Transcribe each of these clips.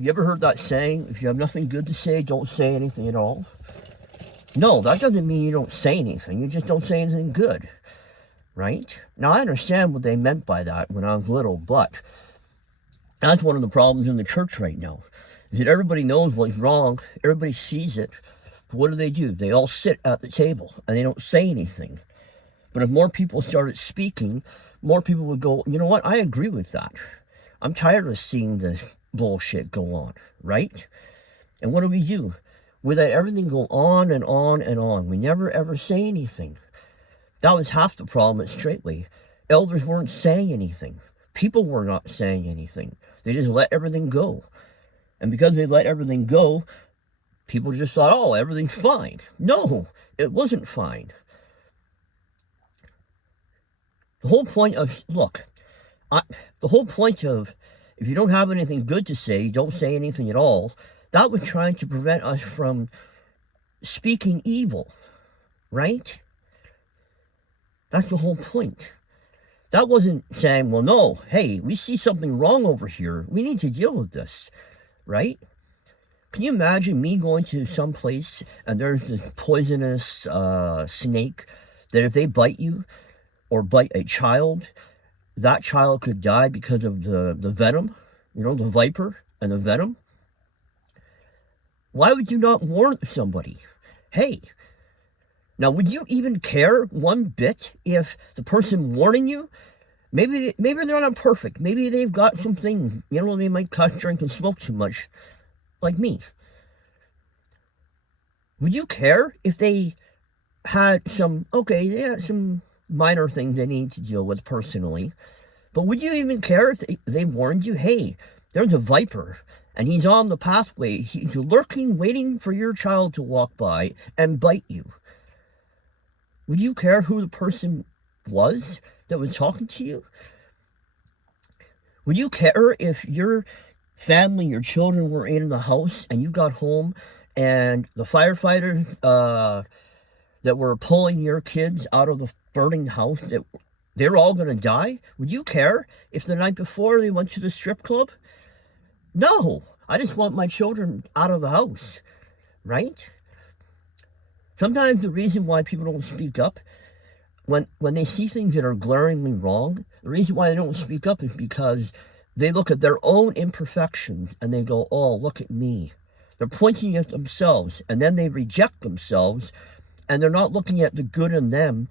You ever heard that saying, if you have nothing good to say, don't say anything at all? No, that doesn't mean you don't say anything. You just don't say anything good, right? Now, I understand what they meant by that when I was little, but that's one of the problems in the church right now, is that everybody knows what's wrong, everybody sees it, but what do? They all sit at the table, and they don't say anything. But if more people started speaking, more people would go, you know what, I agree with that. I'm tired of seeing this bullshit go on, right? And what do? We let everything go on and on and on. We never ever say anything. That was half the problem at Straightway. Elders weren't saying anything. People were not saying anything. They just let everything go. And because they let everything go, people just thought, oh, everything's fine. No, it wasn't fine. The whole point of, if you don't have anything good to say, don't say anything at all, that was trying to prevent us from speaking evil, right? That's the whole point. That wasn't saying, well, no, hey, we see something wrong over here. We need to deal with this, right? Can you imagine me going to some place and there's this poisonous snake that if they bite you or bite a child, that child could die because of the venom, the viper and the venom? Why would you not warn somebody? Hey, now would you even care one bit if the person warning you, maybe they're not perfect, maybe they've got something, they might cut, drink, and smoke too much, like me. Would you care if they had some minor things they need to deal with personally, but would you even care if they warned you, hey, there's a viper, and he's on the pathway, he's lurking, waiting for your child to walk by and bite you? Would you care who the person was that was talking to you? Would you care if your family, your children were in the house and you got home and the firefighters that were pulling your kids out of the burning house, that they're all going to die? Would you care if the night before they went to the strip club? No, I just want my children out of the house, right? Sometimes the reason why people don't speak up, when they see things that are glaringly wrong, the reason why they don't speak up is because they look at their own imperfections and they go, oh, look at me. They're pointing at themselves, and then they reject themselves, and they're not looking at the good in them.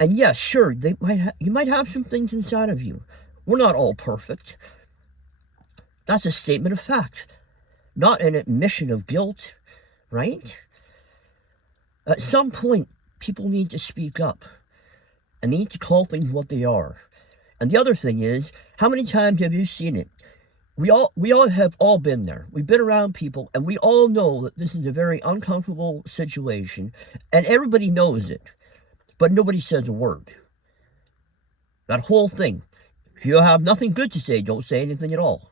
And yes, sure, you might have some things inside of you. We're not all perfect. That's a statement of fact, not an admission of guilt, right? At some point, people need to speak up, and they need to call things what they are. And the other thing is, how many times have you seen it? We all have been there. We've been around people, and we all know that this is a very uncomfortable situation, and everybody knows it, but nobody says a word. That whole thing. If you have nothing good to say, don't say anything at all.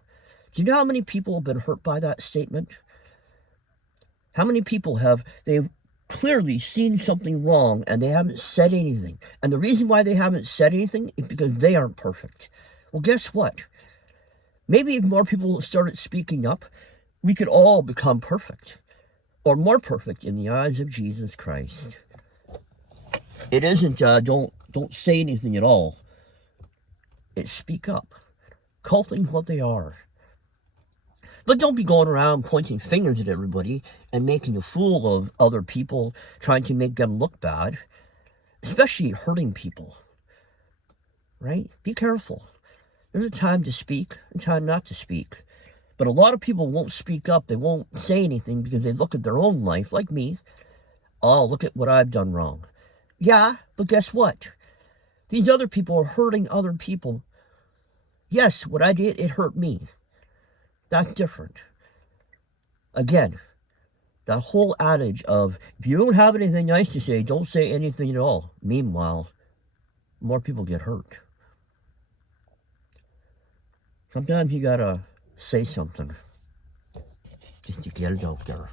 Do you know how many people have been hurt by that statement? How many people they've clearly seen something wrong and they haven't said anything? And the reason why they haven't said anything is because they aren't perfect. Well, guess what? Maybe if more people started speaking up, we could all become perfect, or more perfect in the eyes of Jesus Christ. It isn't don't say anything at all. It's speak up. Call things what they are. But don't be going around pointing fingers at everybody and making a fool of other people, trying to make them look bad, especially hurting people, right? Be careful. There's a time to speak, a time not to speak. But a lot of people won't speak up. They won't say anything because they look at their own life, like me. Oh, look at what I've done wrong. Yeah, but guess what? These other people are hurting other people. Yes, what I did, it hurt me. That's different. Again, that whole adage of, if you don't have anything nice to say, don't say anything at all. Meanwhile, more people get hurt. Sometimes you gotta say something just to get it out there.